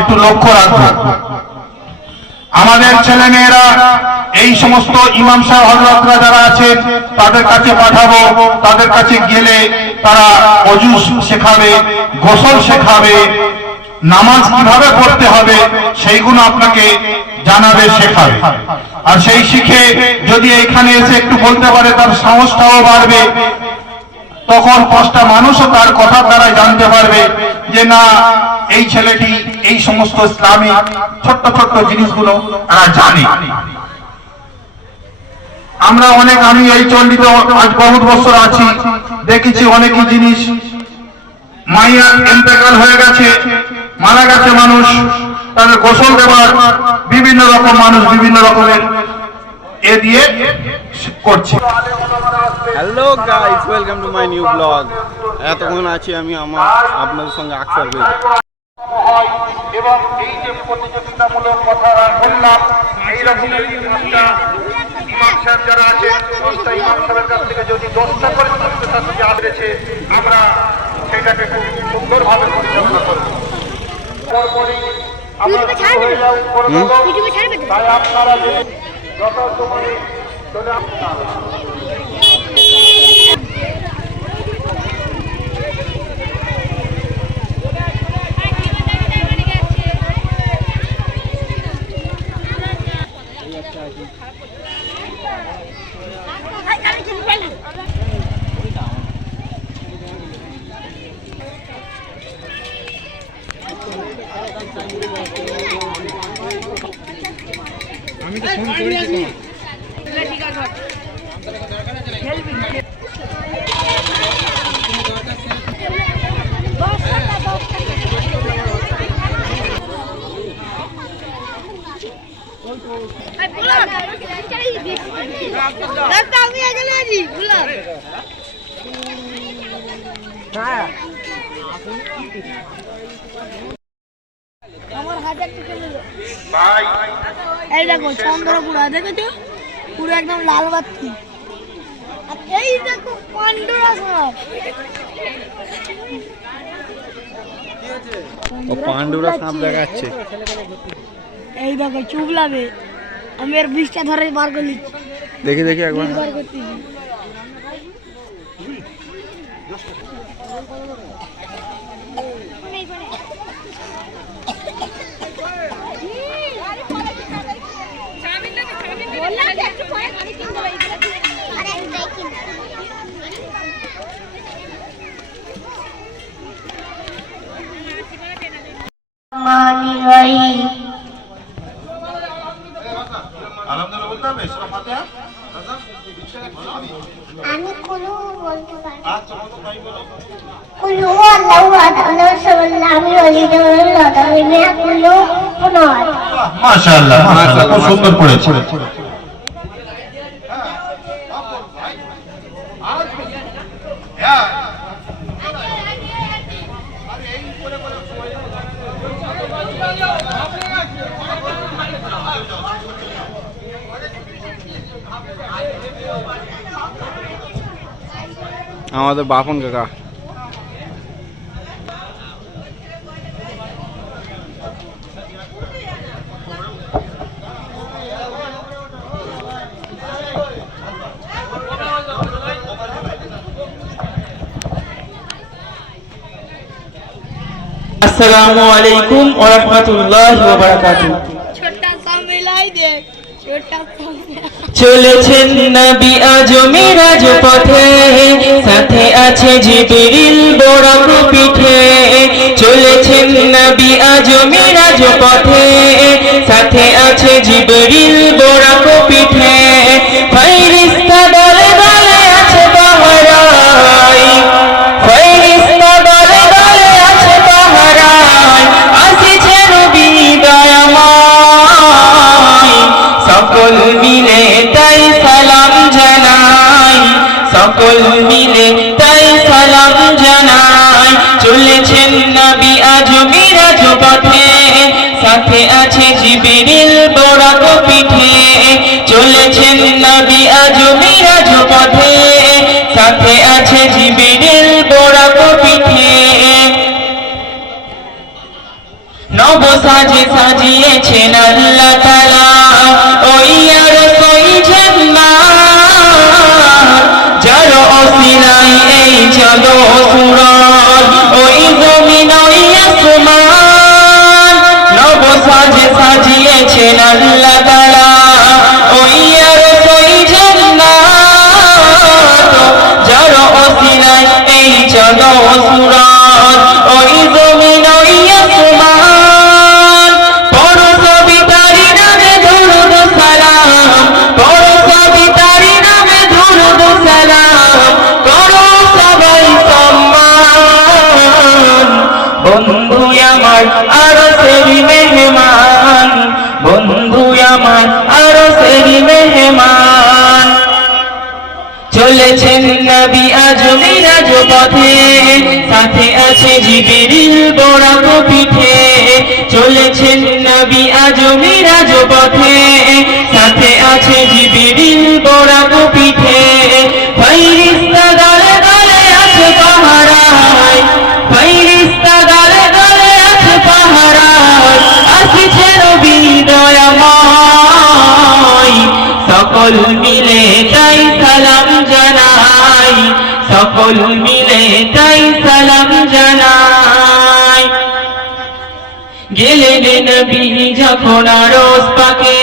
একটু লক্ষ্য রাখবো। আমাদের ছেলে মেয়েরা এই সমস্ত ইমাম সাহেব হযরতরা যারা আছেন তাদের কাছে পাঠাবো, তাদের কাছে গেলে তারা ওযু শেখাবে, গোসল শেখাবে, নামাজ কিভাবে পড়তে হবে সেইগুলো আপনাকে জানাবে, শেখাবে। আর সেই শিখে যদি এখানে এসে একটু বলতে পারে তার সাহসটাও বাড়বে, তখন পাঁচটা মানুষও তার কথার দ্বারা জানতে পারবে যে না, এই ছেলেটি এই সমস্ত ইসলামিক ছোট্ট ছোট্ট জিনিসগুলো তারা জানে। আমরা আমি এই চণ্ডীতে আজ বহুত বছর আছি, দেখেছি অনেকই জিনিস। মায়ের ইন্তেকাল হয়ে গেছে, মারা গেছে মানুষ, তাদের গোসল দেওয়ার বিভিন্ন রকম মানুষ বিভিন্ন রকমের এ দিয়ে করছে। Hello guys, welcome to my new blog. এতক্ষণ আছি আমি আপনাদের সঙ্গে আকসার ভাই। এবং এই যে প্রতিযোগিতামূলক কথা বললাম, এই রকমের ইমাম সাহেব যারা আছেন 10টা ইমাম সাহেবের কাছ থেকে যদি 10টা করে ছাত্রছাত্রী আসছে, আমরা সেটাকে খুব সুন্দরভাবে পরিচালনা করব। তারপরে আমরা হয়ে যাও করে দেবো। তাই আপনারা যত সময় চলে আসুন। আমি তো ফোন করেছি। এই দেখো চন্দ্রপুরা, দেখেছো পুরো একদম লাল বাতি। আর এই দেখো পান্ডুরা সাপ, পান্ডুরা সাপ দেখাচ্ছে। এই দেখো চুবলাবে, আমি এর 20টা ধরে বার করে নিচ্ছি। দেখি দেখি একবার বার করতেছি। আমি কোনো বলতে পারি। কুলু আল্লাহু আহাদ আল্লাহু সামাদ লামি ওয়ালিদ ওয়ালাদ কুলু পুনর। মাশাআল্লাহ মাশাআল্লাহ, খুব সুন্দর পড়েছে। আমাদের বাপন কাকা। আসসালামু আলাইকুম ওয়া রাহমাতুল্লাহি ওয়া বারাকাতুহু। ছোট্টা সা মিলাই দে, ছোট্টা সা চলেছেন নবী আজ মিরাজ পথে, সাথে আছে জিবরিল বড়ক পিঠে। চলেছেন নবী আজ মিরাজ পথে, সাথে আছে জিবরিল বড়ক পিঠে। ফেরেশতা দলে দলে আছে পাহারায়, ফেরেশতা দলে দলে আছে পাহারায়। আসিছে নবী দয়াময়, সকল মিলে তাই সালাম জানাই, সকল মিলে তাই সালাম জানাই। চলেছেন নবী আজ মিরাজ পথে, সাথে আছে জিবরিল বড়ক পিঠে। চলেছেন নবী আজ মিরাজ পথে, সাথে আছে জিবরিল বড়ক পিঠে। নব সাজে সাজিয়েছেন আল্লাহ তাআলা ওই আর সই জান্নাত যার ওসিলায় এই চাঁদ সূরজ ওই জমিন ওই আসমান নব সাজে সাজিয়েছেন আল্লাহ তাআলা ওই আর সই জান্নাত যার ওসিলায় এই চাঁদ সূরজ ওই জমিন ওই আসমান পড়ো সবই তারি নামে দরুদ সালাম পড়ো সবই তারি নামে দরুদ সালাম করো সবাই সম্মান বন্ধু আমার আরশের মেহমান বন্ধু আমার আরশের মেহমান চলেছেন নবী আজ মিরাজ পথে সাথে আছে জিবরিল বোরাক পিঠে চলেছেন নবী আজ মিরাজ পথে সাথে আছে জিবরিল বোরাক পিঠে ফেরেশতা দলে দলে আছে পাহারায় ফেরেশতা দলে দলে আছে পাহারায় আসছে নবী দয়াময় সকল মিলে তাই সালাম জানাই সকল মিলে তাই সালাম জানাই গেলেন নবী যখন আরশ পাকে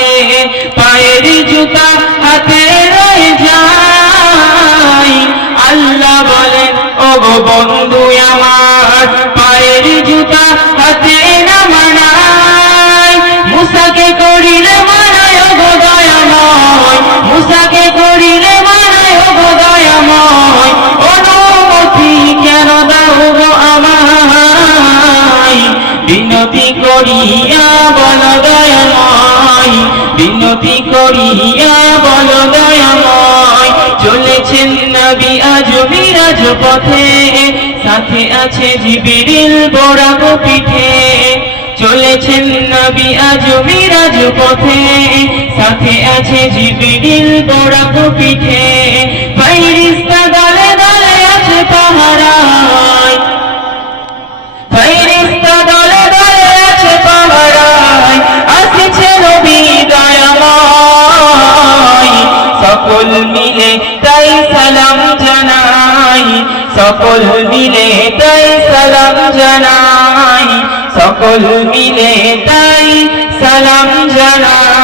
পায়ের জুতা হাতে রয়ে যায় আল্লাহ বলেন ও গো বন্ধু আমার পায়ের জুতা হাতে না মানাই মুসাকে করিলে মানায় ও গো দয়াময় মুসাকে করিলে মানায় ও গো দয়াময় অনুমতি কেন দাও গো আমায় বিনতি করিয়া বল দয়াময় বিনতি করিয়া বল দয়াময় চলেছেন নবী আজ মিরাজ পথে সাথে আছে জিবরিল বোরাক পিঠে চলেছেন নবী আজ মিরাজ পথে সাথে আছে জিবরিল বোরাক পিঠে ফেরেশতা দলে দলে আছে পাহারায় ফেরেশতা দলে দলে আছে পাহারায় আসছে নবী দয়াময় সকল মিলে তাই সালাম জানাই সকল মিলে তাই সালাম জানাই সকল মিলে তাই সালাম জানাই